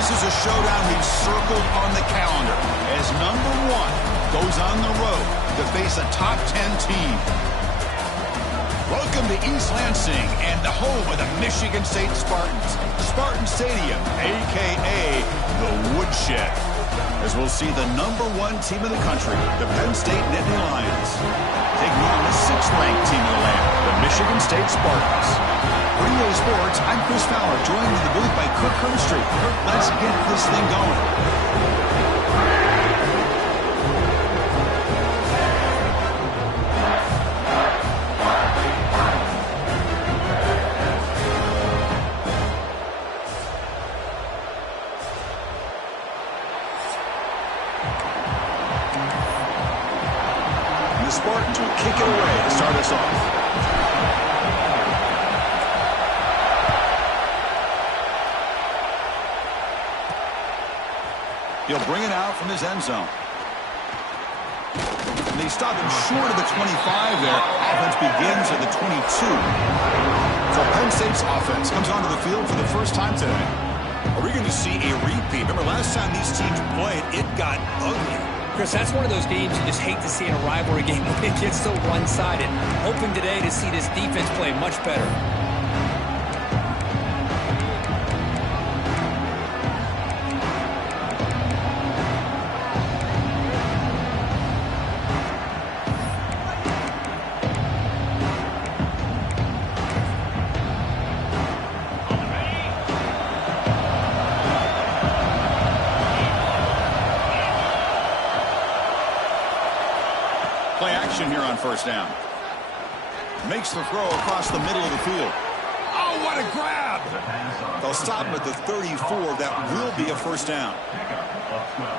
This is a showdown we've circled on the calendar as number 1 goes on the road to face a top 10 team. Welcome to East Lansing and the home of the Michigan State Spartans. Spartan Stadium, a.k.a. the Woodshed. As we'll see the number 1 team in the country, the Penn State Nittany Lions, taking on the 6th-ranked team in the land, the Michigan State Spartans. For EA Sports, I'm Chris Fowler, joined in the booth by Kirk Herbstreit. Kirk, let's get this thing going. The Spartans will kick it away to start us off. He'll bring it out from his end zone. And they stop him short of the 25 there. Offense begins at the 22. So Penn State's offense comes onto the field for the first time today. Are we going to see a repeat? Remember, last time these teams played, it got ugly. Chris, that's one of those games you just hate to see in a rivalry game when it gets so one-sided. Hoping today to see this defense play much better. Play action here on first down. Makes the throw across the middle of the field. Oh, what a grab! They'll stop him at the 34. That will be a first down.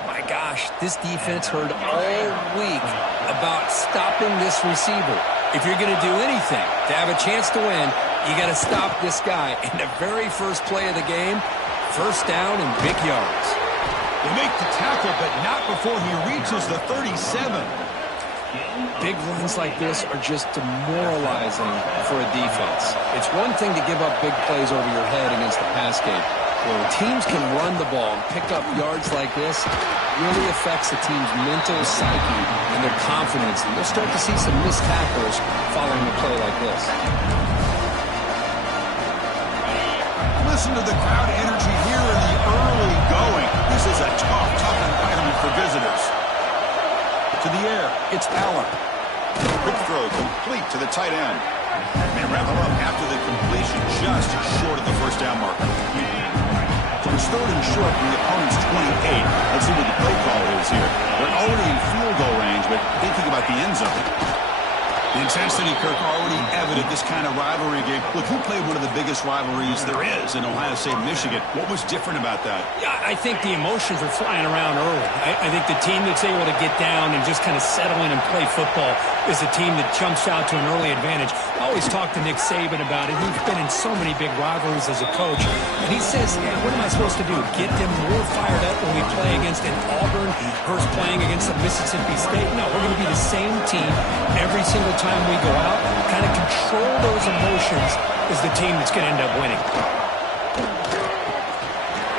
My gosh, this defense heard all week about stopping this receiver. If you're going to do anything to have a chance to win, you got to stop this guy. In the very first play of the game, first down and big yards. They make the tackle, but not before he reaches the 37. Big runs like this are just demoralizing for a defense. It's one thing to give up big plays over your head against the pass game. When teams can run the ball and pick up yards like this, it really affects the team's mental psyche and their confidence. And you'll start to see some missed tackles following a play like this. Listen to the crowd energy here in the early going. This is a tough environment for visitors. To the air, it's Allen. Quick throw complete to the tight end. They wrap him up after the completion, just short of the first down marker. So it's 3rd and short from the opponent's 28. Let's see what the play call is here. They're already in field goal range, but thinking about the end zone. The intensity, Kirk, already evident this kind of rivalry game. Look, who played one of the biggest rivalries there is in Ohio State, Michigan? What was different about that? Yeah, I think the emotions are flying around early. I think the team that's able to get down and just kind of settle in and play football is a team that jumps out to an early advantage. I always talk to Nick Saban about it. He's been in so many big rivalries as a coach. And he says, hey, what am I supposed to do? Get them more fired up when we play against an Auburn versus playing against a Mississippi State? No, we're going to be the same team every single time we go out. Kind of control those emotions is the team that's going to end up winning.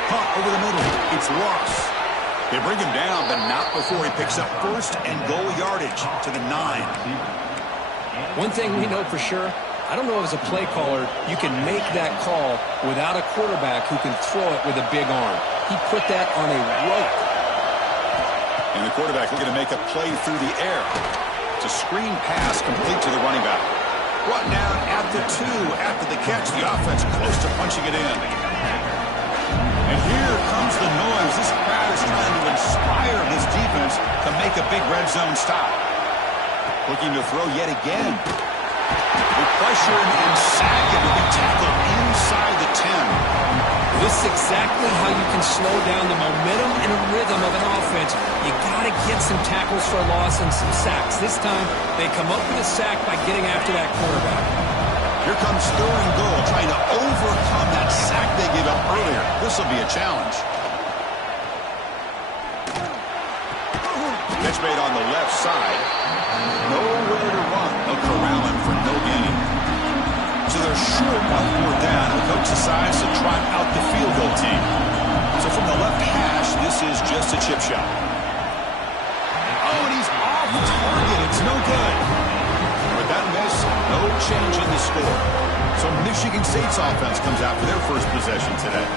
Punt over the middle. It's Ross. They bring him down, but not before he picks up first and goal yardage to the 9. One thing we know for sure, I don't know as a play caller, you can make that call without a quarterback who can throw it with a big arm. He put that on a rope. And the quarterback looking to make a play through the air. It's a screen pass complete to the running back. Brought down at the 2 after the catch. The offense close to punching it in. And here comes the noise. This crowd is trying to inspire this defense to make a big red zone stop. Looking to throw yet again. They pressure him and sack him to be tackled inside the 10. This is exactly how you can slow down the momentum and rhythm of an offense. You got to get some tackles for a loss and some sacks. This time, they come up with a sack by getting after that quarterback. Here comes 3rd and goal, trying to overcome that sack they gave up earlier. This will be a challenge. Catch made on the left side. Nowhere to run. They'll corral him for no gain. So they're short on 4th down. The coach decides to trot out the field goal team. So from the left hash, this is just a chip shot. Oh, and he's off target. It's no good. With that miss, no change in the score. So Michigan State's offense comes out for their first possession today.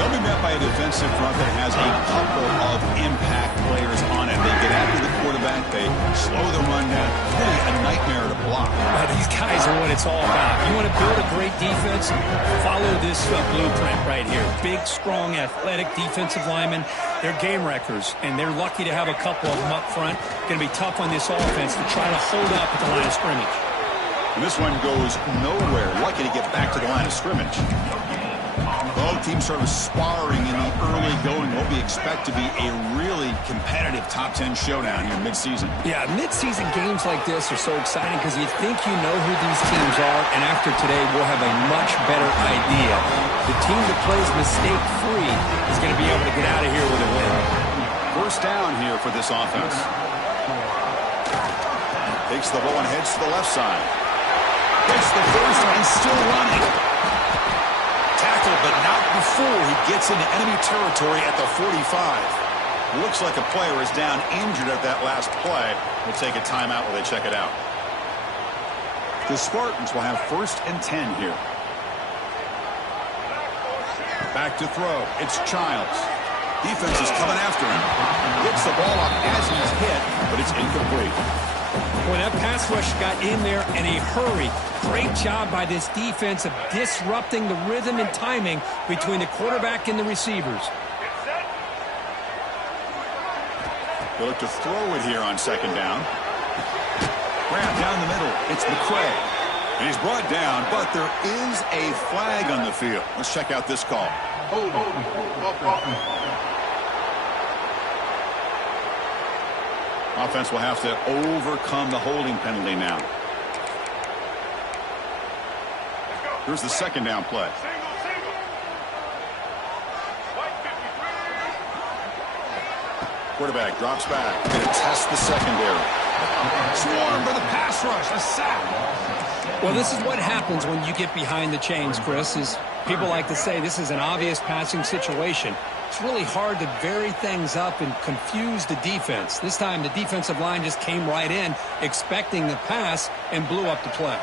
They'll be met by a defensive front that has a couple of impact players on it. They get after the quarterback, they slow the run down. It's really a nightmare to block. Well, these guys are what it's all about. You want to build a great defense? Follow this blueprint right here. Big, strong, athletic defensive linemen. They're game wreckers, and they're lucky to have a couple of them up front. Going to be tough on this offense to try to hold up at the line of scrimmage. And this one goes nowhere. Lucky to get back to the line of scrimmage. Both teams sort of sparring in the early going. What we expect to be a really competitive top 10 showdown here mid-season. Yeah, mid-season games like this are so exciting because you think you know who these teams are, and after today we'll have a much better idea. The team that plays mistake-free is going to be able to get out of here with a win. First down here for this offense. Takes the ball and heads to the left side. Gets the first and still running. Tackled, but not before he gets into enemy territory at the 45. Looks like a player is down injured at that last play. We'll take a timeout while they check it out. The Spartans will have 1st and 10 here. Back to throw. It's Childs. Defense is coming after him. Gets the ball up as he's hit, but it's incomplete. Well, that pass rush got in there in a hurry. Great job by this defense of disrupting the rhythm and timing between the quarterback and the receivers. They look to throw it here on 2nd down. Grab down the middle. It's McCray. And he's brought down, but there is a flag on the field. Let's check out this call. Offense will have to overcome the holding penalty now. Here's the 2nd down play. Quarterback drops back. Going to test the secondary. Swarm for the pass rush. A sack. Well, this is what happens when you get behind the chains, Chris, is people like to say this is an obvious passing situation. It's really hard to vary things up and confuse the defense. This time the defensive line just came right in expecting the pass and blew up the play.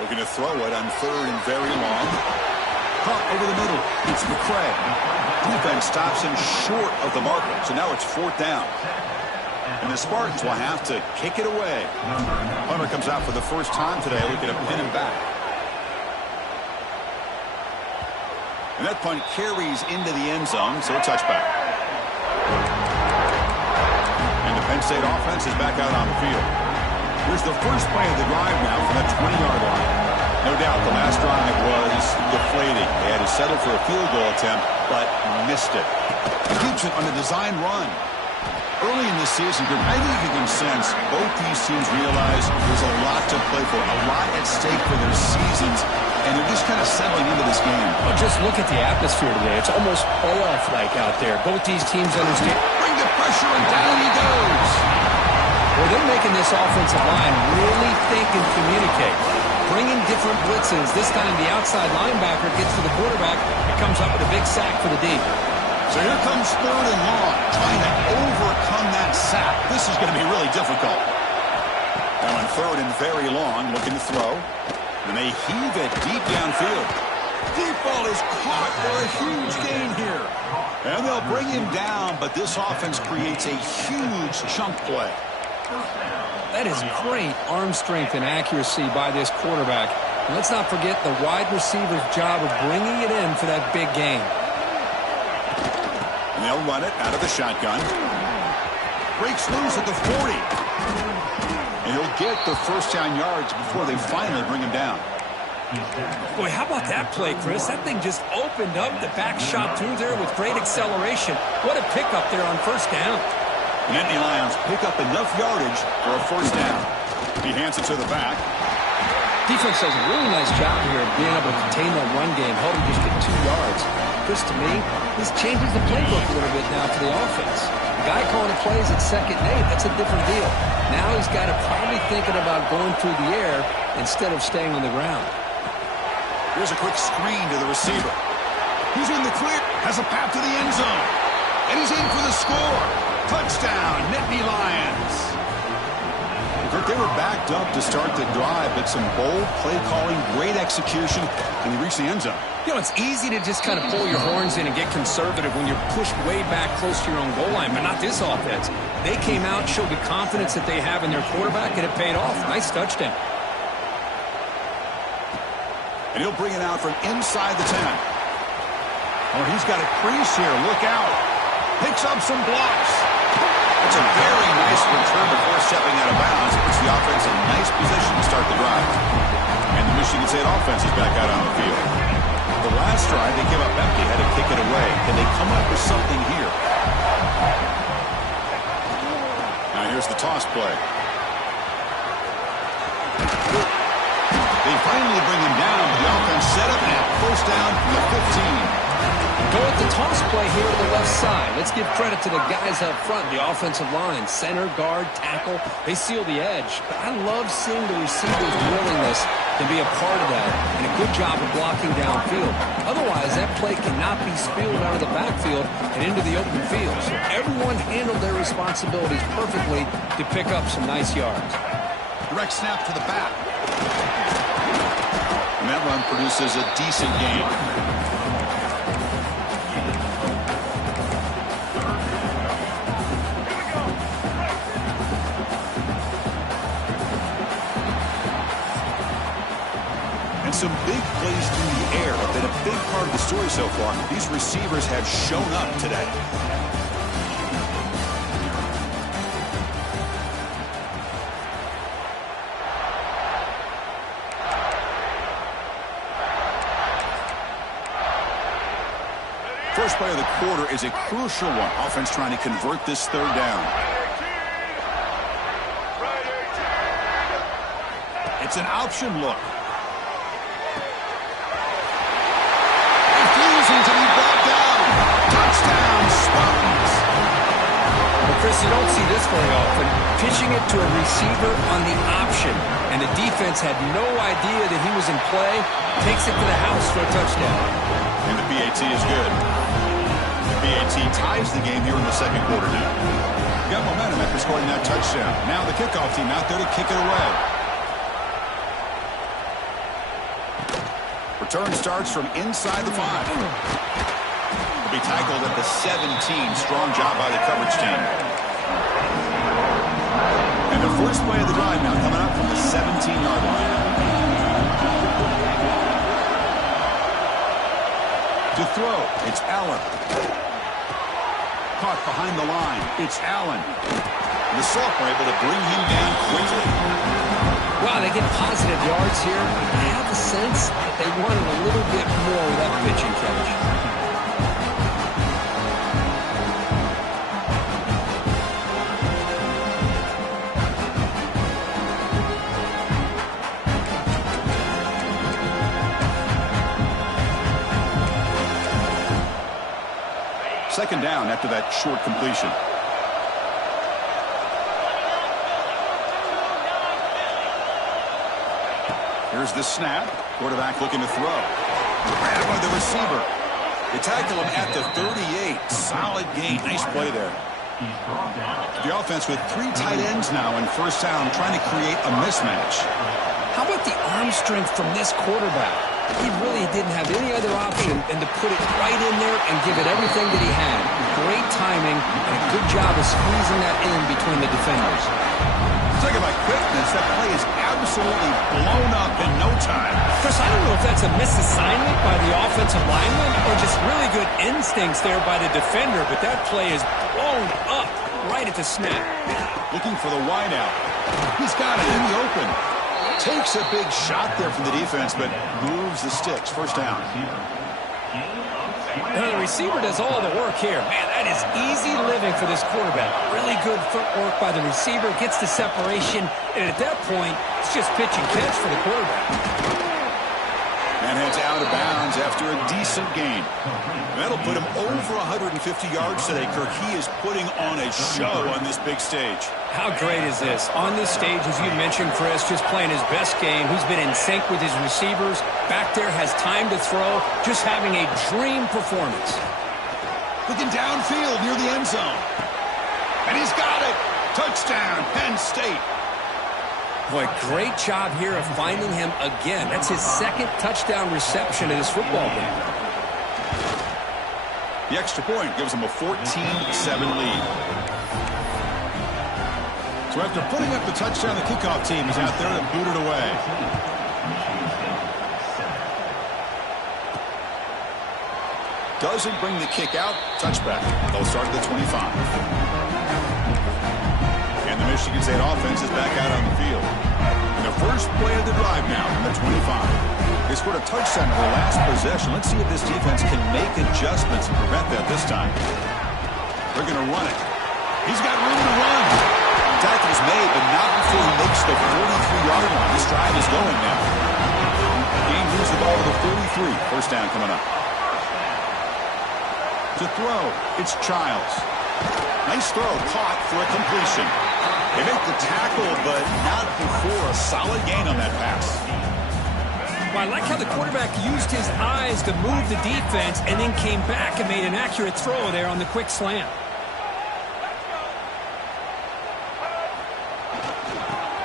Looking to throw it on 3rd and very long. Caught over the middle. It's McCray. Defense stops him short of the marker. So now it's 4th down. And the Spartans will have to kick it away. Hunter comes out for the first time today. Looking to pin him back. And that punt carries into the end zone, so a touchback. And the Penn State offense is back out on the field. Here's the first play of the drive now from the 20-yard line. No doubt the last drive was deflating. They had to settle for a field goal attempt, but missed it. He keeps it on a design run. Early in this season, I think you can sense both these teams realize there's a lot to play for, a lot at stake for their seasons, and they're just kind of settling into this game. Well, just look at the atmosphere today. It's almost playoff-like out there. Both these teams understand. Bring the pressure, and down he goes. Well, they're making this offensive line really think and communicate. Bringing different blitzes. This time the outside linebacker gets to the quarterback and comes up with a big sack for the D. So here comes 3rd and long, trying to overcome that sack. This is going to be really difficult. Now on 3rd and very long, looking to throw. And they heave it deep downfield. Deep ball is caught for a huge gain here. And they'll bring him down, but this offense creates a huge chunk play. That is great arm strength and accuracy by this quarterback. And let's not forget the wide receiver's job of bringing it in for that big gain. And they'll run it out of the shotgun. Breaks loose at the 40. And he'll get the first down yards before they finally bring him down. Boy, how about that play, Chris? That thing just opened up. The back shot through there with great acceleration. What a pickup there on 1st down. The Nittany Lions pick up enough yardage for a 1st down. He hands it to the back. Defense does a really nice job here of being able to contain that run game, held him just at 2 yards. Chris, to me, this changes the playbook a little bit now for the offense. The guy calling the plays at 2nd and 8, that's a different deal. Now he's got to probably thinking about going through the air instead of staying on the ground. Here's a quick screen to the receiver. He's in the clear. Has a path to the end zone. And he's in for the score. Touchdown, Nittany Lions. Kirk, they were backed up to start the drive, but some bold play calling, great execution, and they reached the end zone. You know, it's easy to just kind of pull your horns in and get conservative when you're pushed way back close to your own goal line, but not this offense. They came out, showed the confidence that they have in their quarterback, and it paid off. Nice touchdown. And he'll bring it out from inside the 10. Oh, he's got a crease here. Look out. Picks up some blocks. It's a very nice return before stepping out of bounds. It puts the offense in a nice position to start the drive. And the Michigan State offense is back out on the field. The last drive, they came up empty, had to kick it away. Can they come up with something here? Now here's the toss play. They finally bring him down. The offense set up at first down from the 15. Go with the toss play here to the left side. Let's give credit to the guys up front, the offensive line, center, guard, tackle. They seal the edge. But I love seeing the receiver's willingness to be a part of that and a good job of blocking downfield. Otherwise, that play cannot be spilled out of the backfield and into the open field. So everyone handled their responsibilities perfectly to pick up some nice yards. Direct snap to the back. And that run produces a decent gain. Some big plays through the air have been a big part of the story so far. These receivers have shown up today. First play of the quarter is a crucial one. Offense trying to convert this third down. It's an option look. To be brought down. Touchdown, Spartans. Well, Chris, you don't see this very often. Pitching it to a receiver on the option, and the defense had no idea that he was in play. Takes it to the house for a touchdown. And the PAT is good. The PAT ties the game here in the second quarter now. Got momentum after scoring that touchdown. Now the kickoff team out there to kick it away. Return starts from inside the 5. Will be tackled at the 17. Strong job by the coverage team. And the first play of the drive now coming up from the 17-yard line. To throw, it's Allen. Caught behind the line, it's Allen. And the Sophomore able to bring him down quickly. Wow, they get positive yards here. I have the sense that they wanted a little bit more with that pitch and catch. Second down after that short completion. Here's the snap. Quarterback looking to throw. Grab by the receiver. They tackle him at the 38. Solid gain. Nice play there. The offense with 3 tight ends now in first down, trying to create a mismatch. How about the arm strength from this quarterback? He really didn't have any other option than to put it right in there and give it everything that he had. Great timing and a good job of squeezing that in between the defenders. Talking about quickness, that play is absolutely blown up in no time. Chris, I don't know if that's a misassignment by the offensive lineman or just really good instincts there by the defender, but that play is blown up right at the snap. Looking for the wideout. He's got it in the open. Takes a big shot there from the defense, but moves the sticks. First down. Now the receiver does all the work here. Man, that is easy living for this quarterback. Really good footwork by the receiver. Gets the separation. And at that point, it's just pitch and catch for the quarterback. And had It's out of bounds after a decent gain. That'll put him over 150 yards today, Kirk. He is putting on a show on this big stage. How great is this? On this stage, as you mentioned, Chris, just playing his best game. He's been in sync with his receivers. Back there, has time to throw. Just having a dream performance. Looking downfield near the end zone. And he's got it. Touchdown, Penn State. Boy, great job here of finding him again. That's his second touchdown reception in this football game. The extra point gives them a 14-7 lead. So after putting up the touchdown, the kickoff team is out there to boot it away. Doesn't bring the kick out. Touchback. They'll start at the 25. And the Michigan State offense is back out on the field. And the first play of the drive now from the 25. They scored a touchdown in the last possession. Let's see if this defense can make adjustments and prevent that this time. They're going to run it. He's got room to run. Tackle's made, but not before he makes the 43-yard line. This drive is going now. Game moves the ball to the 43. First down coming up. To throw, it's Childs. Nice throw, caught for a completion. They make the tackle, but not before a solid gain on that pass. Well, I like how the quarterback used his eyes to move the defense and then came back and made an accurate throw there on the quick slant.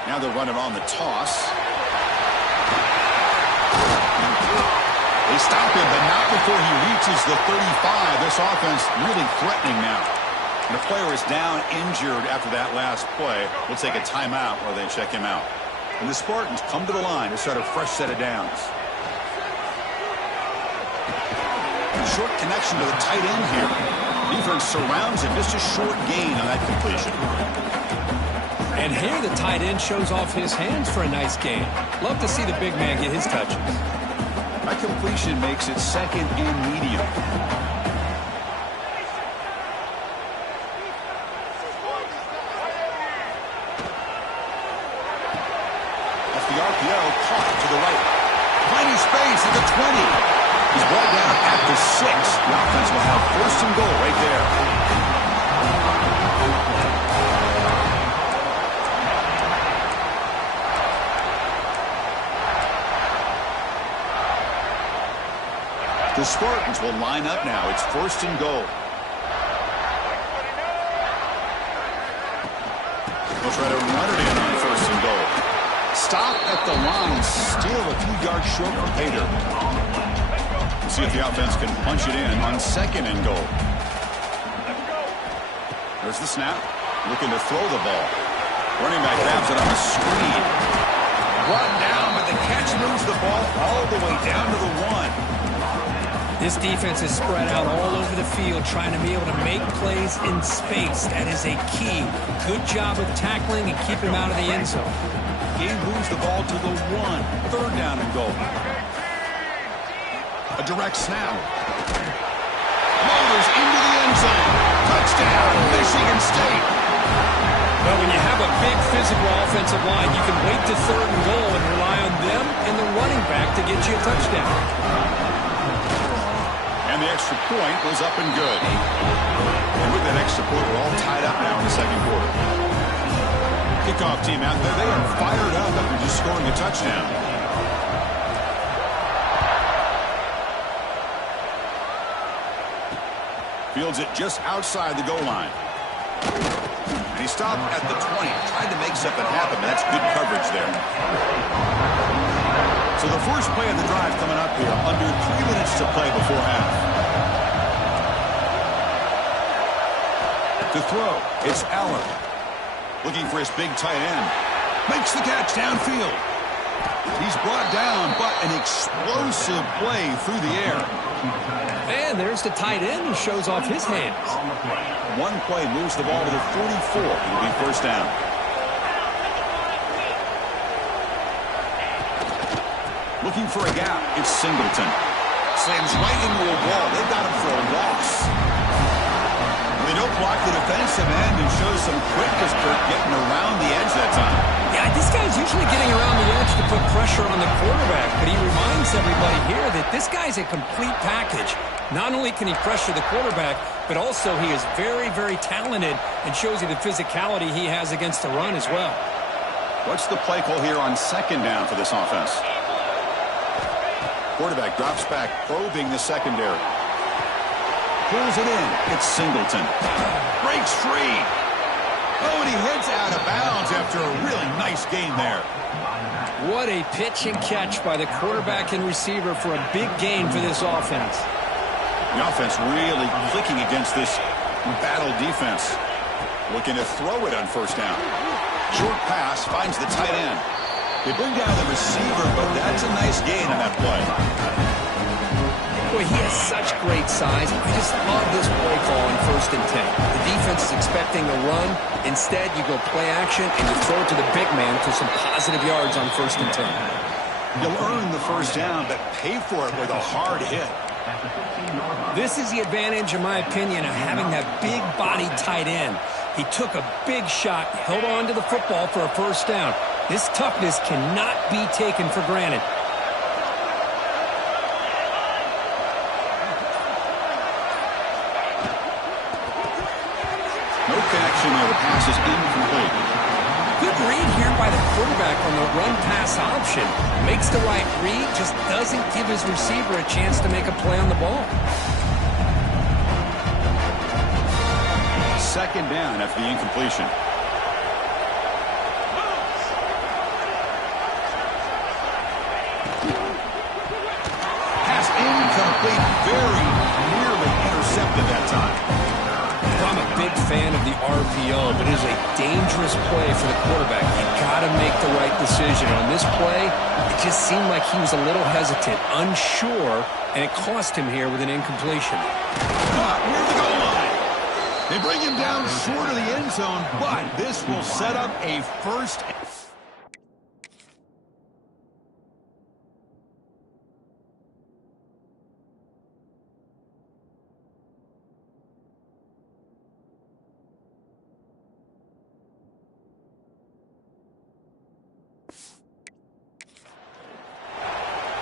Now they'll run it on the toss. They stop him, but not before he reaches the 35. This offense really threatening now. And the player is down injured after that last play. We'll take a timeout while they check him out. And the Spartans come to the line to start a fresh set of downs. Short connection to the tight end here. Defense surrounds him. Just a short gain on that completion. And here the tight end shows off his hands for a nice gain. Love to see the big man get his touches. That completion makes it second and medium. Off the RPO, caught to the right. Finding space at the 20. He's brought down at the 6. The offense will have first and goal right there. The Spartans will line up now. It's first and goal. They'll try to run it in on first and goal. Stop at the line. Still a few yards short from Pater. We'll see if the offense can punch it in on second and goal. There's the snap. Looking to throw the ball. Running back grabs it on the screen. Brought down, but the catch moves the ball all the way down to the 1. This defense is spread out all over the field, trying to be able to make plays in space. That is a key. Good job of tackling and keep him out of the end zone. Game moves the ball to the 1. Third down and goal. A direct snap. Motors into the end zone. Touchdown, Michigan State. Well, when you have a big physical offensive line, you can wait to third and goal and rely on them and the running back to get you a touchdown. And the extra point was up and good. And with that extra point, we're all tied up now in the second quarter. Kickoff team out there, they are fired up after just scoring a touchdown. Fields it just outside the goal line. And he stopped at the 20, tried to make something happen, but that's good coverage there. So the first play of the drive coming up here, under 3 minutes to play before half. To throw, it's Allen. Looking for his big tight end. Makes the catch downfield. He's brought down, but an explosive play through the air. And there's the tight end who shows off his hands. One play moves the ball to the 44. It'll be first down. Looking for a gap. It's Singleton. Slams right into a wall. They've got him for a loss. They don't block the defensive end and show some quickness for getting around the edge that time. Yeah, this guy's usually getting around the edge to put pressure on the quarterback, but he reminds everybody here that This guy's a complete package. Not only can he pressure the quarterback, but also he is very, very talented and shows you the physicality he has against the run as well. What's the play call here on second down for this offense? Quarterback drops back, probing the secondary. Pulls it in. It's Singleton. Breaks free. Oh, and he heads out of bounds after a really nice game there. What a pitch and catch by the quarterback and receiver for a big gain for this offense. The offense really clicking against this battle defense. Looking to throw it on first down. Short pass finds the tight end. They bring down the receiver, but that's a nice gain on that play. Boy, he has such great size. I just love this play call on 1st and 10. The defense is expecting a run. Instead, you go play action and you throw it to the big man for some positive yards on 1st and 10. You'll earn the first down, but pay for it with a hard hit. This is the advantage, in my opinion, of having that big body tight end. He took a big shot, held on to the football for a first down. This toughness cannot be taken for granted. No connection there. The pass is incomplete. Good read here by the quarterback on the run-pass option. Makes the right read, just doesn't give his receiver a chance to make a play on the ball. Second down after the incompletion. Pass incomplete. Very nearly intercepted that time. I'm a big fan of the RPO, but it is a dangerous play for the quarterback. You got to make the right decision. On this play, it just seemed like he was a little hesitant, unsure, and it cost him here with an incompletion. Near the goal line. They bring him down short of the end zone, but this will set up a first.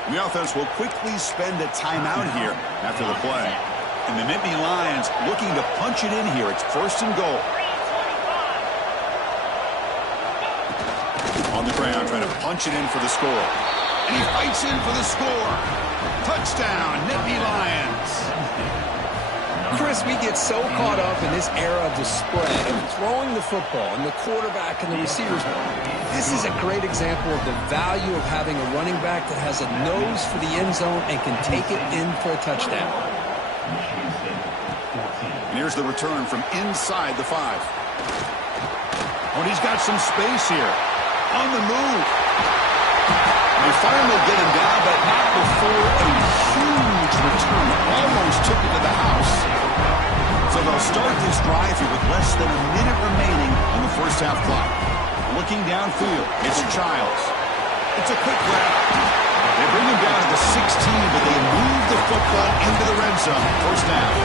The offense will quickly spend a timeout here after the play. And the Nittany Lions looking to punch it in here. It's 1st and goal. On the ground, trying to punch it in for the score. And he fights in for the score. Touchdown, Nittany Lions. Chris, we get so caught up in this era of the spread, of throwing the football, and the quarterback and the receivers. This is a great example of the value of having a running back that has a nose for the end zone and can take it in for a touchdown. And here's the return from inside the 5. Oh, and he's got some space here. On the move. They finally get him down, but not before a huge return. Almost took it to the house. So they'll start this drive here with less than a minute remaining on the first half clock. Looking downfield, it's Childs. It's a quick grab. They bring him down to the 16, but they move the football into the red zone. First down.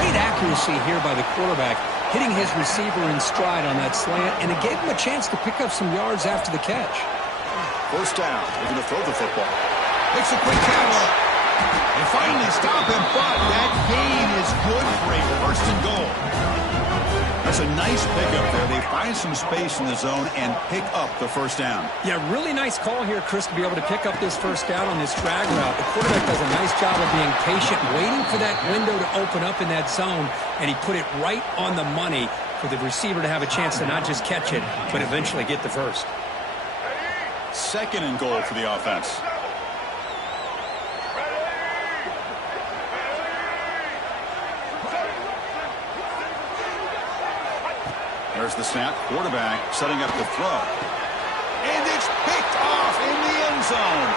Great accuracy here by the quarterback, hitting his receiver in stride on that slant, and it gave him a chance to pick up some yards after the catch. First down. They're going to throw the football. Makes a quick catch. They finally stop him, but that gain is good for a 1st and goal. That's a nice pickup there. They find some space in the zone and pick up the first down. Yeah, really nice call here, Chris, to be able to pick up this first down on this drag route. The quarterback does a nice job of being patient, waiting for that window to open up in that zone, and he put it right on the money for the receiver to have a chance to not just catch it, but eventually get the first. 2nd and goal for the offense. There's the snap. Quarterback setting up the throw. And it's picked off in the end zone.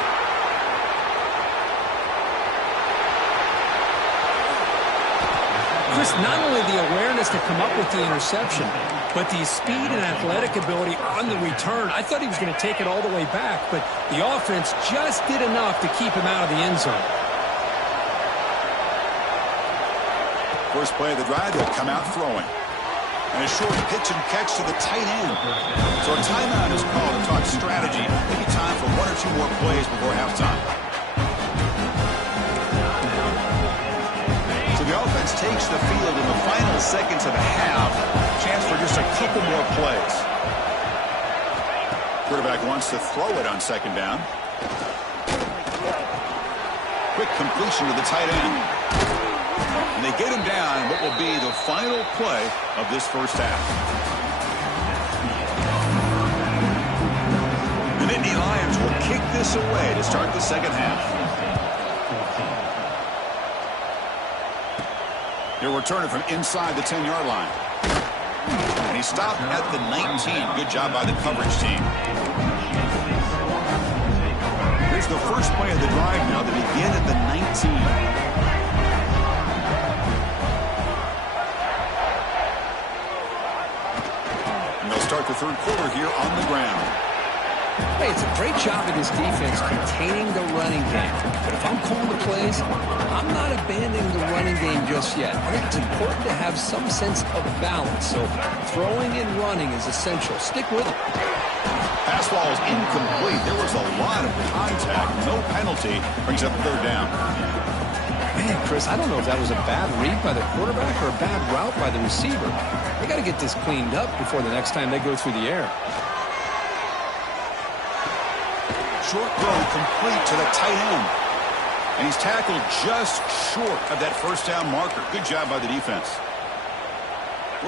Chris, not only the awareness to come up with the interception, but the speed and athletic ability on the return. I thought he was going to take it all the way back, but the offense just did enough to keep him out of the end zone. First play of the drive, they'll come out throwing. And a short pitch and catch to the tight end. So a timeout is called to talk strategy. Maybe time for 1 or 2 more plays before halftime. takes the field in the final seconds of the half. Chance for just a couple more plays. Quarterback wants to throw it on second down. Quick completion to the tight end. And they get him down what will be the final play of this first half. The Nittany Lions will kick this away to start the second half. He'll return it from inside the 10-yard line. And he stopped at the 19. Good job by the coverage team. Here's the first play of the drive now. They begin at the 19. And they'll start the third quarter here on the ground. Hey, it's a great job of this defense containing the running game. But if I'm calling the plays, I'm not abandoning the running game just yet. I think it's important to have some sense of balance. So throwing and running is essential. Stick with it. Pass ball is incomplete. There was a lot of contact. No penalty. Brings up third down. Man, Chris, I don't know if that was a bad read by the quarterback or a bad route by the receiver. They got to get this cleaned up before the next time they go through the air. Short throw complete to the tight end. And he's tackled just short of that first down marker. Good job by the defense.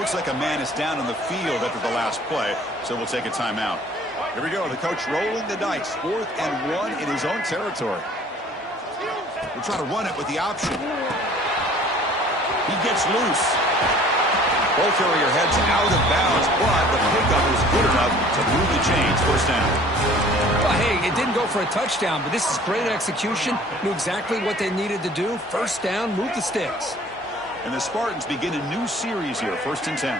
Looks like a man is down on the field after the last play, so we'll take a timeout. Here we go. The coach rolling the dice. 4th and 1 in his own territory. We'll try to run it with the option. He gets loose. Ball carrier heads out of bounds, but the pickup is good enough to move the chains. First down. Well, hey, it didn't go for a touchdown, but this is great execution. Knew exactly what they needed to do. First down, move the sticks. And the Spartans begin a new series here. 1st and 10.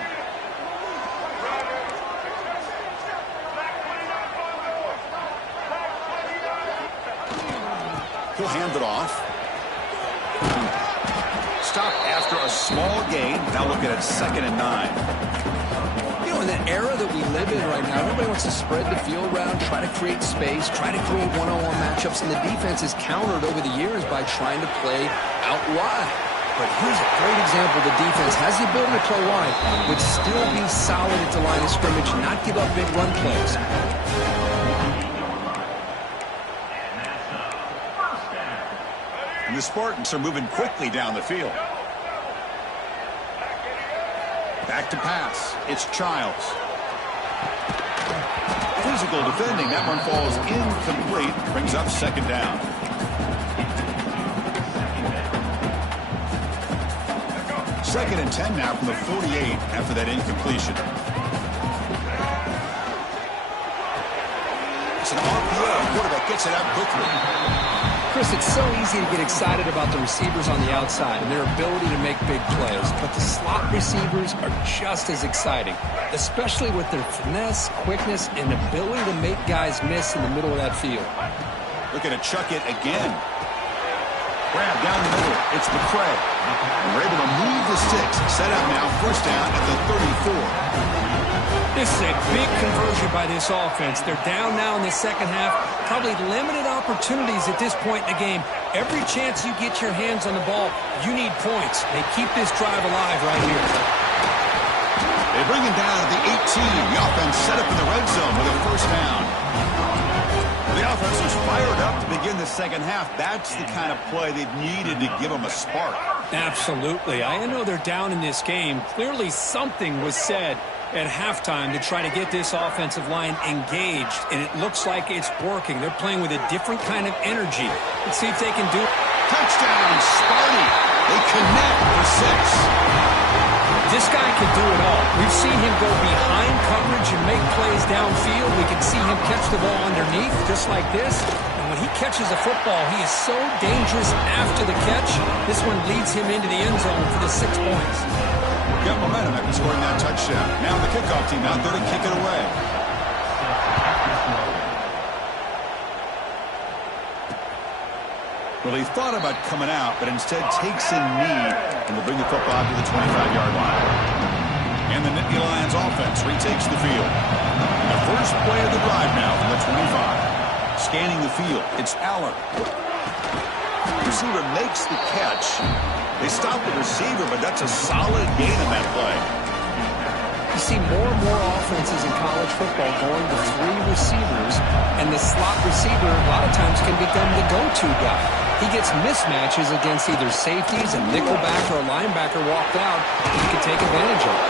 He'll hand it off. Stop after a small gain. Now looking at 2nd and 9. You know, in the era that we live in right now, everybody wants to spread the field around, try to create space, try to create one-on-one matchups, and the defense is countered over the years by trying to play out wide. But here's a great example. The defense has the ability to play wide, but still be solid at the line of scrimmage, not give up big run plays. And the Spartans are moving quickly down the field. Back to pass. It's Childs. Physical defending. That one falls incomplete. Brings up 2nd down. Second and 10 now from the 48 after that incompletion. It's an RPO. Quarterback gets it out quickly. Chris, it's so easy to get excited about the receivers on the outside and their ability to make big plays, but the slot receivers are just as exciting, especially with their finesse, quickness, and ability to make guys miss in the middle of that field. Looking to chuck it again. Grab down the middle. It's McCray. And we're able to move the sticks. Set up now. First down at the 34. This is a big conversion by this offense. They're down now in the second half. Probably limited opportunities at this point in the game. Every chance you get your hands on the ball, you need points. They keep this drive alive right here. They bring him down at the 18. The offense set up in the red zone with a first down. The offense was fired up to begin the second half. That's the kind of play they've needed to give them a spark. Absolutely. I know they're down in this game. Clearly something was said at halftime to try to get this offensive line engaged, and it looks like it's working. They're playing with a different kind of energy. Let's see if they can do it. Touchdown, Sparty. They connect for 6. This guy can do it all. We've seen him go behind coverage and make plays downfield. We can see him catch the ball underneath, just like this. And when he catches a football, he is so dangerous after the catch. This one leads him into the end zone for the 6 points. Got momentum after scoring that touchdown. Now the kickoff team out there to kick it away. Well, he thought about coming out, but instead takes a knee and will bring the football to the 25-yard line. And the Nittany Lions offense retakes the field. The first play of the drive now from the 25. Scanning the field, it's Allen. Receiver makes the catch. They stop the receiver, but that's a solid gain in that play. You see more and more offenses in college football going to 3 receivers, and the slot receiver a lot of times can become the go-to guy. He gets mismatches against either safeties, a nickelback, or a linebacker walked out. He can take advantage of it.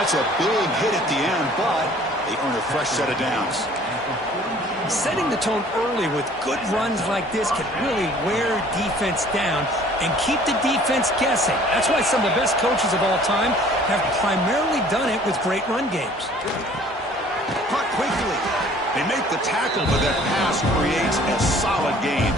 That's a big hit at the end, but they earn a fresh set of downs. Setting the tone early with good runs like this can really wear defense down and keep the defense guessing. That's why some of the best coaches of all time have primarily done it with great run games. Caught quickly. They make the tackle, but that pass creates a solid gain.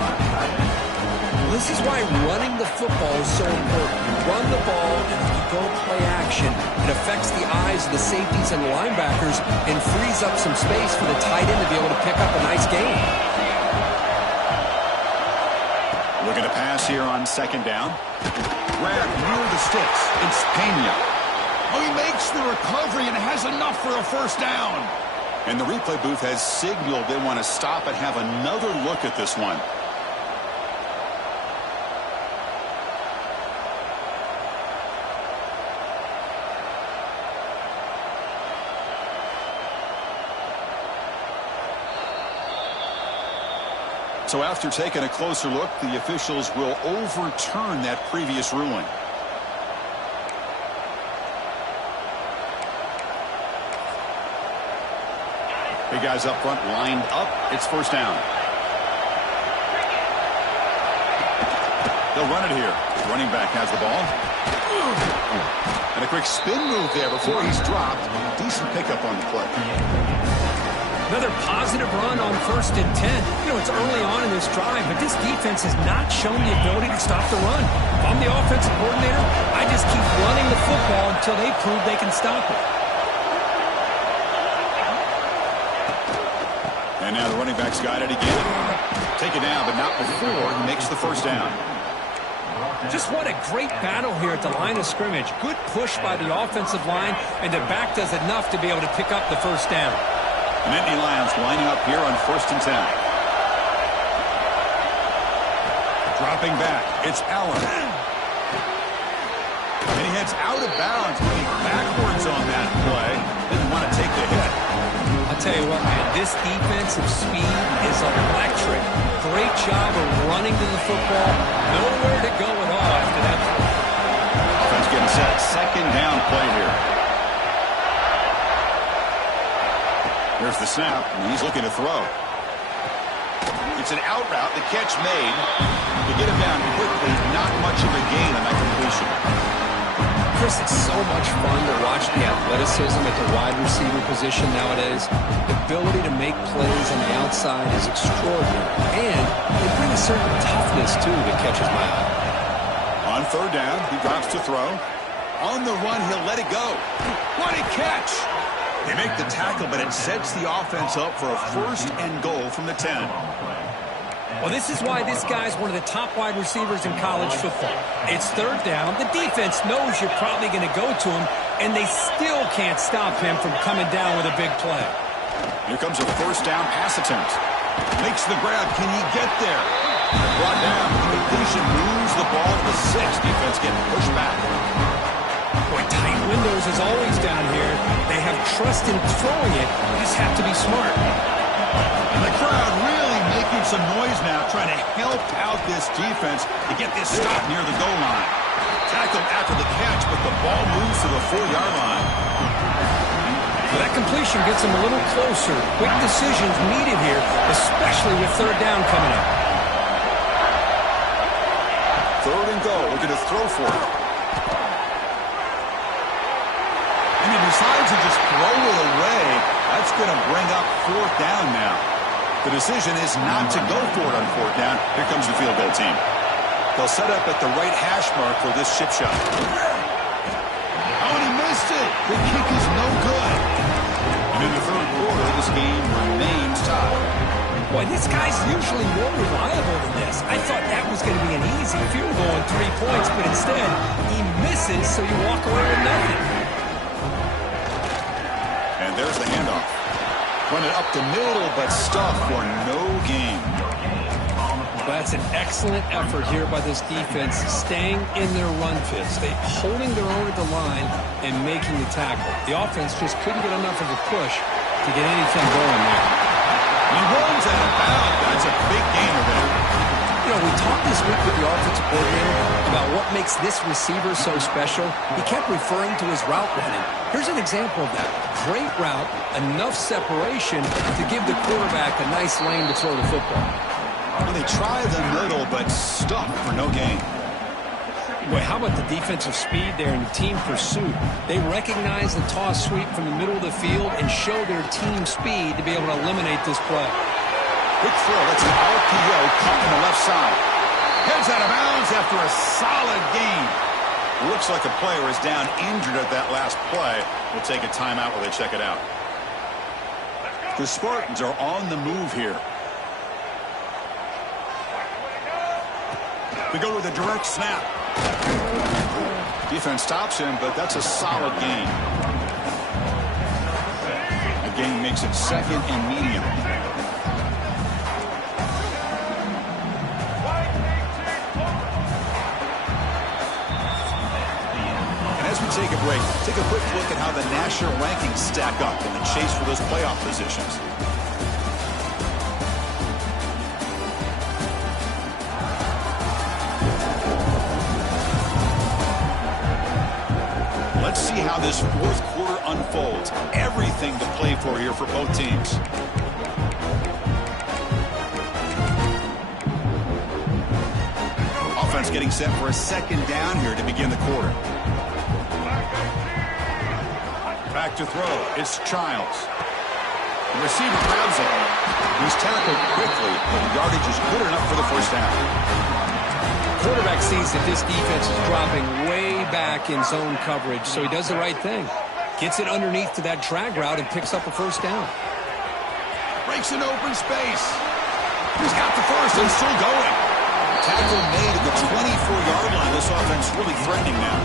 This is why running the football is so important. You run the ball, and if you go play action, it affects the eyes of the safeties and linebackers and frees up some space for the tight end to be able to pick up a nice gain. Looking to pass here on second down. Grab near the sticks. It's Pena. Oh, he makes the recovery and has enough for a first down. And the replay booth has signaled they want to stop and have another look at this one. So after taking a closer look, the officials will overturn that previous ruling. Big guys up front lined up. It's first down. They'll run it here. Running back has the ball. And a quick spin move there before he's dropped. Decent pickup on the play. Another positive run on 1st and 10. You know, it's early on in this drive, but this defense has not shown the ability to stop the run. If I'm the offensive coordinator, I just keep running the football until they prove they can stop it. And now the running back's got it again. Take it down, but not before he makes the first down. Just what a great battle here at the line of scrimmage. Good push by the offensive line, and the back does enough to be able to pick up the first down. And Nittany Lions lining up here on 1st and 10. Dropping back, it's Allen. And he heads out of bounds, moving backwards on that play. Didn't want to take the hit. I'll tell you what, man, this defensive speed is electric. Great job of running to the football. Nowhere to go at all after that play. Offense getting set. Second down play here. Here's the snap, and he's looking to throw. It's an out route. The catch made. To get him down quickly, not much of a gain on that completion. Chris, it's so much fun to watch the athleticism at the wide receiver position nowadays. The ability to make plays on the outside is extraordinary. And they bring a certain toughness, too, that catches my eye. On third down, he drops to throw. On the run, he'll let it go. What a catch! They make the tackle, but it sets the offense up for a 1st and goal from the 10. Well, this is why this guy's one of the top wide receivers in college football. It's third down. The defense knows you're probably going to go to him, and they still can't stop him from coming down with a big play. Here comes a first down pass attempt. Makes the grab. Can he get there? Brought down. Completion moves the ball to the 6. Defense getting pushed back. Boy, tight windows as always down here. They have trust in throwing it. You just have to be smart. And the crowd really making some noise now, trying to help out this defense to get this stop near the goal line. Tackled after the catch, but the ball moves to the 4-yard line. Well, that completion gets them a little closer. Quick decisions needed here, especially with third down coming up. Third and goal. Looking to throw for it. And he decides to just throw it away. That's going to bring up 4th down now. The decision is not to go for it on 4th down. Here comes the field goal team. They'll set up at the right hash mark for this chip shot. Oh, and he missed it. The kick is no good. And in the third quarter, this game remains tied. Boy, this guy's usually more reliable than this. I thought that was going to be an easy field goal in 3 points, but instead, he misses, so you walk away with nothing. And there's the handoff. Run it up the middle, but stuffed for no gain. Well, that's an excellent effort here by this defense, staying in their run fits. They holding their own at the line and making the tackle. The offense just couldn't get enough of a push to get anything going there. He runs out of bounds. That's a big gainer there. You know, we talked this week with the offensive coordinator about what makes this receiver so special. He kept referring to his route running. Here's an example of that. Great route, enough separation to give the quarterback a nice lane to throw the football. Well, they try the middle, but stuck for no gain. Boy, how about the defensive speed there and the team pursuit? They recognize the toss sweep from the middle of the field and show their team speed to be able to eliminate this play. Quick throw. That's an RPO caught on the left side. Heads out of bounds after a solid gain. Looks like a player is down injured at that last play. We'll take a timeout while they check it out. The Spartans are on the move here. We go with a direct snap. Defense stops him, but that's a solid gain. A gain makes it second and medium. And as we take a break, take a quick look at how the national rankings stack up in the chase for those playoff positions. Let's see how this fourth quarter unfolds. Everything to play for here for both teams. Offense getting set for a second down here to begin the quarter. Back to throw. It's Childs. The receiver grabs him. He's tackled quickly, but the yardage is good enough for the first down. Quarterback sees that this defense is dropping way back in zone coverage, so he does the right thing. Gets it underneath to that drag route and picks up a first down. Breaks an open space. He's got the first and still going. Tackle made at the 24-yard line. This offense really threatening now.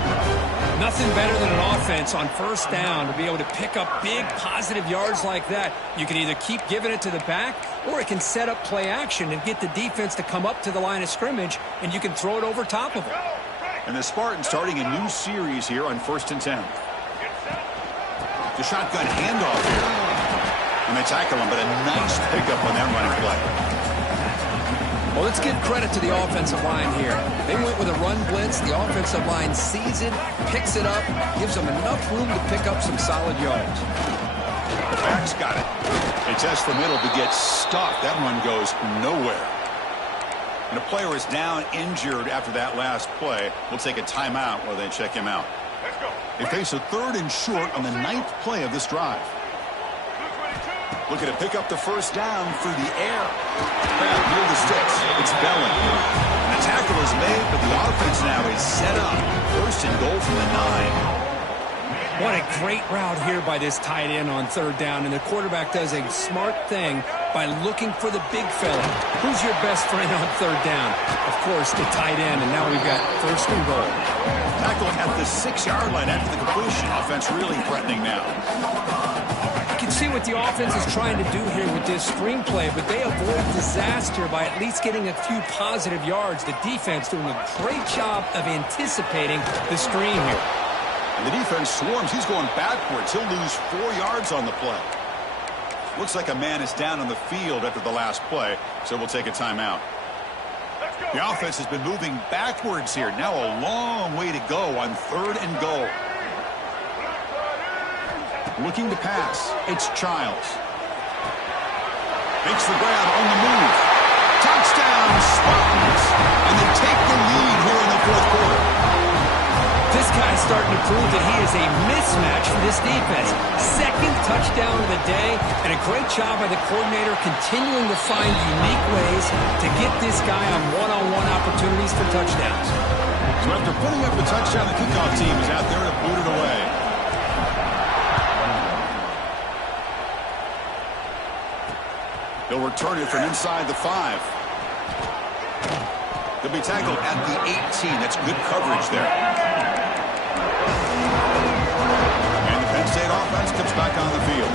Nothing better than an offense on first down to be able to pick up big positive yards like that. You can either keep giving it to the back, or it can set up play action and get the defense to come up to the line of scrimmage, and you can throw it over top of it. And the Spartans starting a new series here on 1st and 10. The shotgun handoff here. And they tackle him, but a nice pickup on that running play. Well, let's give credit to the offensive line here. They went with a run blitz. The offensive line sees it, picks it up, gives them enough room to pick up some solid yards. The back's got it. They test the middle to get stuck. That one goes nowhere. And a player is down injured after that last play. We'll take a timeout while they check him out. They face a 3rd and short on the 9th play of this drive. Looking to pick up the first down through the air. Grab near the sticks. It's Belling. And the tackle is made, but the offense now is set up. 1st and goal from the 9. What a great route here by this tight end on 3rd down, and the quarterback does a smart thing by looking for the big fella. Who's your best friend on 3rd down? Of course, the tight end, and now we've got 1st and goal. Tackle at the 6-yard line after the completion. Offense really threatening now. You can see what the offense is trying to do here with this screenplay, but they avoid disaster by at least getting a few positive yards. The defense doing a great job of anticipating the screen here. And the defense swarms. He's going backwards. He'll lose 4 yards on the play. Looks like a man is down on the field after the last play, so we'll take a timeout. The offense has been moving backwards here. Now a long way to go on 3rd and goal. Looking to pass. It's Childs. Makes the grab on the move. Touchdown, Spartans. And they take the lead here in the 4th quarter. This guy's starting to prove that he is a mismatch for this defense. 2nd touchdown of the day, and a great job by the coordinator continuing to find unique ways to get this guy on one-on-one opportunities for touchdowns. So after putting up the touchdown, the kickoff team is out there to boot it away. They'll return it from inside the 5. They'll be tackled at the 18. That's good coverage there. And the Penn State offense comes back on the field.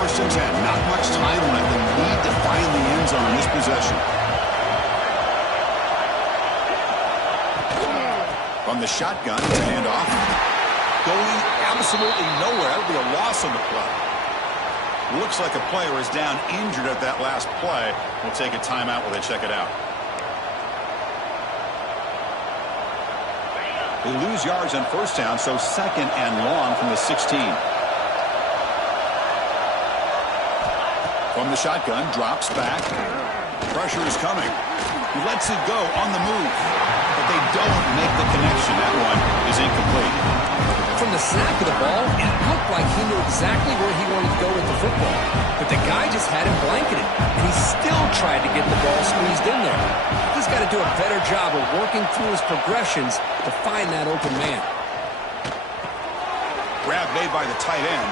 1st and 10. Not much time left. They need to find the end zone in this possession. From the shotgun, it's a handoff. Going absolutely nowhere. That'll be a loss on the play. Looks like a player is down injured at that last play. We'll take a timeout while they check it out. They lose yards on first down, so second and long from the 16. From the shotgun, drops back. Pressure is coming. He lets it go on the move, but they don't make the connection. That one is incomplete. From the snap of the ball, it looked like he knew exactly where he wanted to go with the football. But the guy just had him blanketed, and he still tried to get the ball squeezed in there. He's got to do a better job of working through his progressions to find that open man. Grab made by the tight end.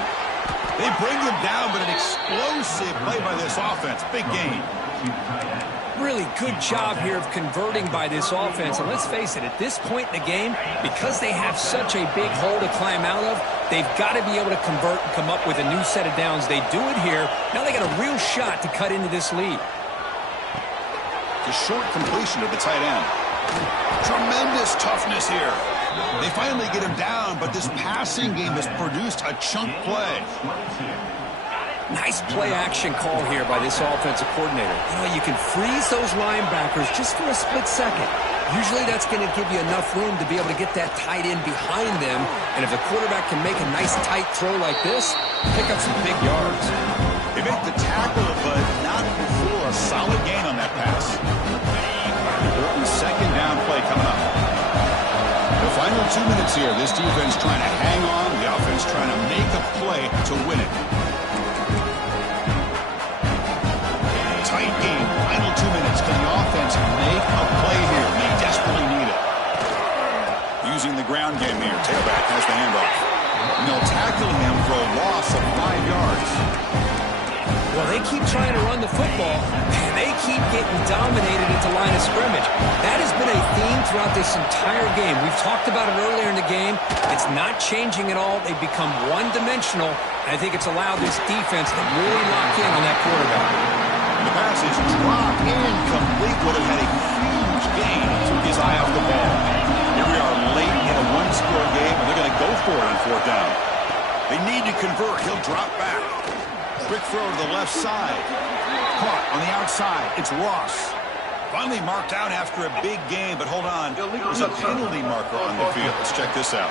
They bring him down, but an explosive play by this offense. Big gain. Really good job here of converting by this offense. And let's face it, at this point in the game, because they have such a big hole to climb out of, they've got to be able to convert and come up with a new set of downs. They do it here. Now they got a real shot to cut into this lead. The short completion of the tight end. Tremendous toughness here. They finally get him down, but this passing game has produced a chunk play. Nice play action call here by this offensive coordinator. You know, you can freeze those linebackers just for a split second. Usually that's going to give you enough room to be able to get that tight end behind them. And if the quarterback can make a nice tight throw like this, pick up some big yards. They make the tackle, but not before a solid gain on that pass. Important second down play coming up. The final 2 minutes here. This defense trying to hang on. The offense trying to make a play to win it. Tight game. Final 2 minutes. Can the offense make a play here? They desperately need it. Using the ground game here. Tailback has the handoff. And they'll tackle him for a loss of 5 yards. Well, they keep trying to run the football, and they keep getting dominated at the line of scrimmage. That has been a theme throughout this entire game. We've talked about it earlier in the game. It's not changing at all. They've become one-dimensional, and I think it's allowed this defense to really lock in on that quarterback. The pass is dropped incomplete. Would have had a huge gain. Took his eye off the ball. Here we are late in a one-score game, and they're going to go for it on fourth down. They need to convert. He'll drop back. Quick throw to the left side. Caught on the outside. It's Ross. Finally marked out after a big game, but hold on. There's a penalty marker on the field. Let's check this out.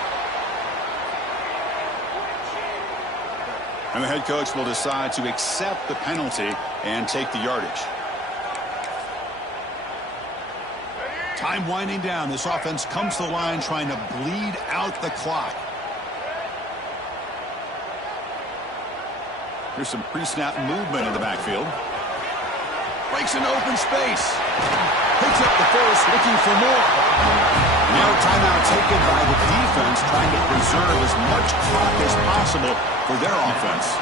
And the head coach will decide to accept the penalty and take the yardage. Time winding down. This offense comes to the line trying to bleed out the clock. Here's some pre-snap movement in the backfield. Breaks into open space. Picks up the first, looking for more. Now a timeout taken by the defense, trying to preserve as much clock as possible for their offense.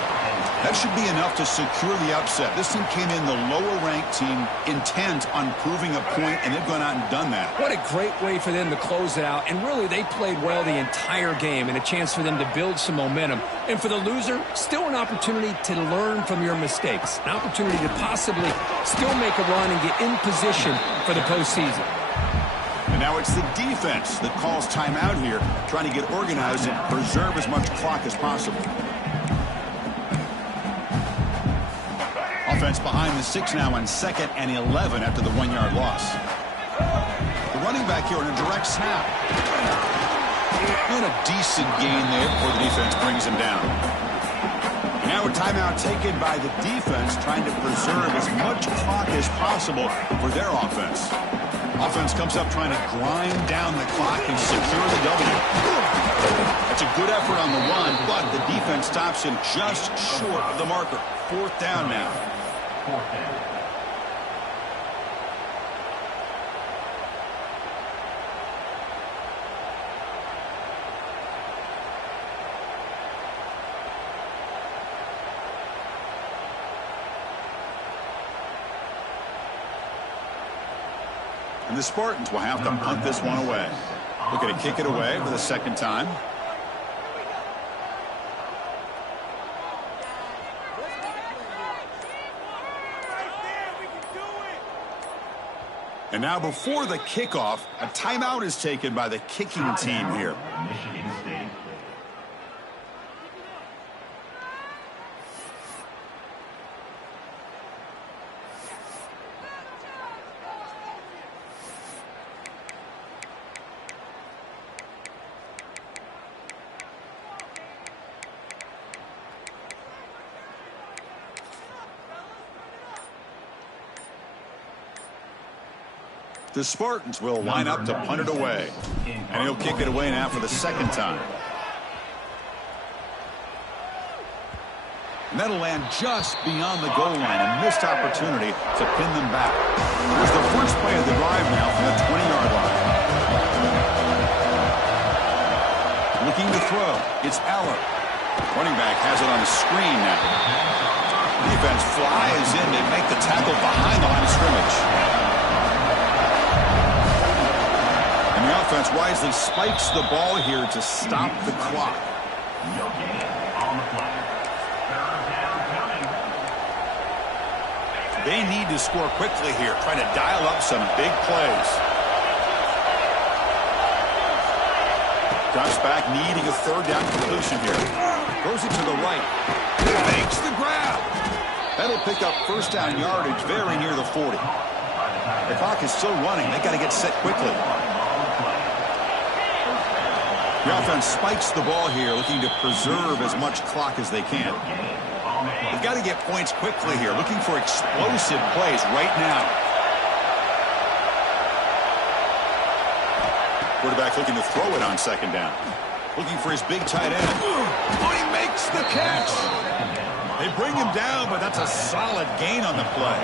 That should be enough to secure the upset. This team came in the lower-ranked team intent on proving a point, and they've gone out and done that. What a great way for them to close it out. And really, they played well the entire game, and a chance for them to build some momentum. And for the loser, still an opportunity to learn from your mistakes. An opportunity to possibly still make a run and get in position for the postseason. And now it's the defense that calls timeout here, trying to get organized and preserve as much clock as possible. Offense behind the 6 now on 2nd and 11 after the 1-yard loss. The running back here on a direct snap. And a decent gain there before the defense brings him down. And now a timeout taken by the defense, trying to preserve as much clock as possible for their offense. Offense comes up trying to grind down the clock and secure the W. That's a good effort on the run, but the defense stops him just short of the marker. 4th down now. And the Spartans will have to punt this one away. Looking to kick it away for the 2nd time. And now before the kickoff, a timeout is taken by the kicking team here. The Spartans will line up to punt it away. And he'll kick it away now for the second time. And that'll land just beyond the goal line. A missed opportunity to pin them back. Here's the first play of the drive now from the 20-yard line. Looking to throw. It's Aller. Running back has it on a screen now. Defense flies in to make the tackle behind the line of scrimmage. And the offense wisely spikes the ball here to stop the clock. They need to score quickly here, trying to dial up some big plays. Drops back, needing a third down completion here. Throws it to the right. Makes the grab. That'll pick up first down yardage very near the 40. The clock is still running. They got to get set quickly. The offense spikes the ball here, looking to preserve as much clock as they can. They've got to get points quickly here, looking for explosive plays right now. Quarterback looking to throw it on second down. Looking for his big tight end. Oh, he makes the catch. They bring him down, but that's a solid gain on the play.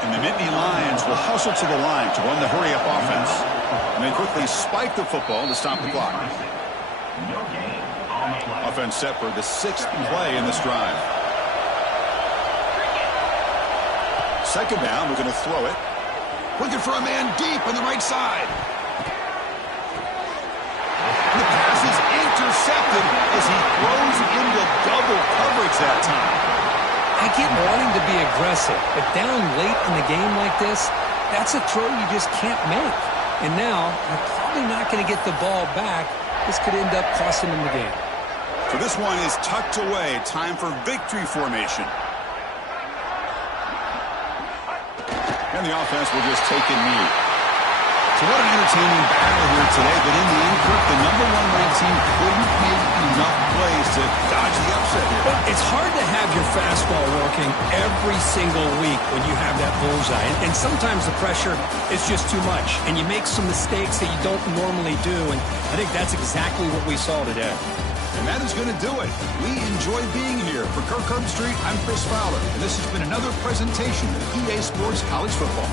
And the Nittany Lions will hustle to the line to run the hurry-up offense. And they quickly spike the football to stop the clock. Offense set for the 6th play in this drive. Second down, we're going to throw it. Looking for a man deep on the right side. The pass is intercepted as he throws into double coverage that time. I get wanting to be aggressive, but down late in the game like this, that's a throw you just can't make. And now, you're probably not going to get the ball back. This could end up costing him the game. So this one is tucked away. Time for victory formation. And the offense will just take a knee. So what an entertaining battle here today. But in the end, Kirk, the #1 ranked team couldn't make enough plays to dodge the upset here. But it's hard to have your fastball working every single week when you have that bullseye. And sometimes the pressure is just too much. And you make some mistakes that you don't normally do. And I think that's exactly what we saw today. And that is going to do it. We enjoy being here. For Kirk Herbstreit, I'm Chris Fowler. And this has been another presentation of EA Sports College Football.